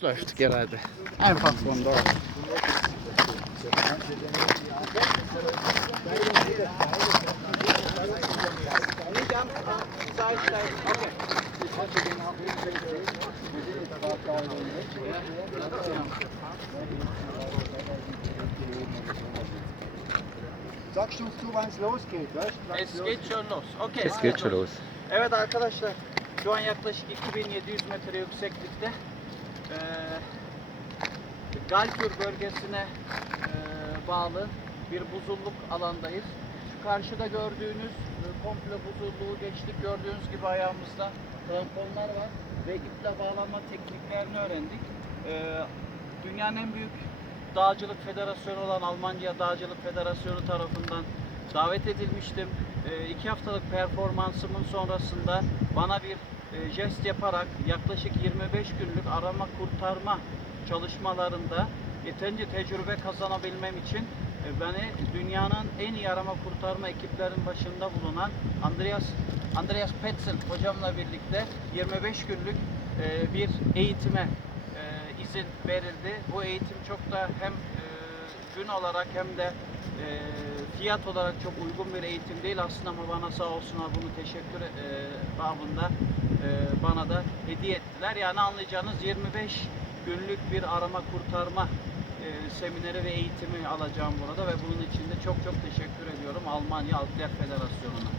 Es läuft gerade. Einfach von dort. Sagst du uns zu, wann es losgeht, weißt du? wann's Es geht schon los. Okay. Es geht schon los. Evet arkadaşlar şu an yaklaşık 2700 metre yükseklikte eee Galkür bölgesine eee, bağlı bir buzuluk alandayız. Şu karşıda gördüğünüz e, komple buzulluğu geçtik. Gördüğünüz gibi ayağımızda kramponlar var ve iple bağlanma tekniklerini öğrendik. Eee, dünyanın en büyük dağcılık federasyonu olan Almanya Dağcılık Federasyonu tarafından davet edilmiştim. E, iki haftalık performansımın sonrasında bana bir e, jest yaparak yaklaşık 25 günlük arama kurtarma çalışmalarında yeterince tecrübe kazanabilmem için e, beni dünyanın en iyi arama kurtarma ekiplerin başında bulunan Andreas Andreas Petzen hocamla birlikte 25 günlük e, bir eğitime e, izin verildi. Bu eğitim çok da hem gün olarak hem de e, fiyat olarak çok uygun bir eğitim değil aslında ama bana sağ olsunlar bunu teşekkür e, babında e, bana da hediye ettiler. Yani anlayacağınız 25 günlük bir arama kurtarma e, semineri ve eğitimi alacağım burada ve bunun için de çok çok teşekkür ediyorum Almanya Alpler Federasyonu'na.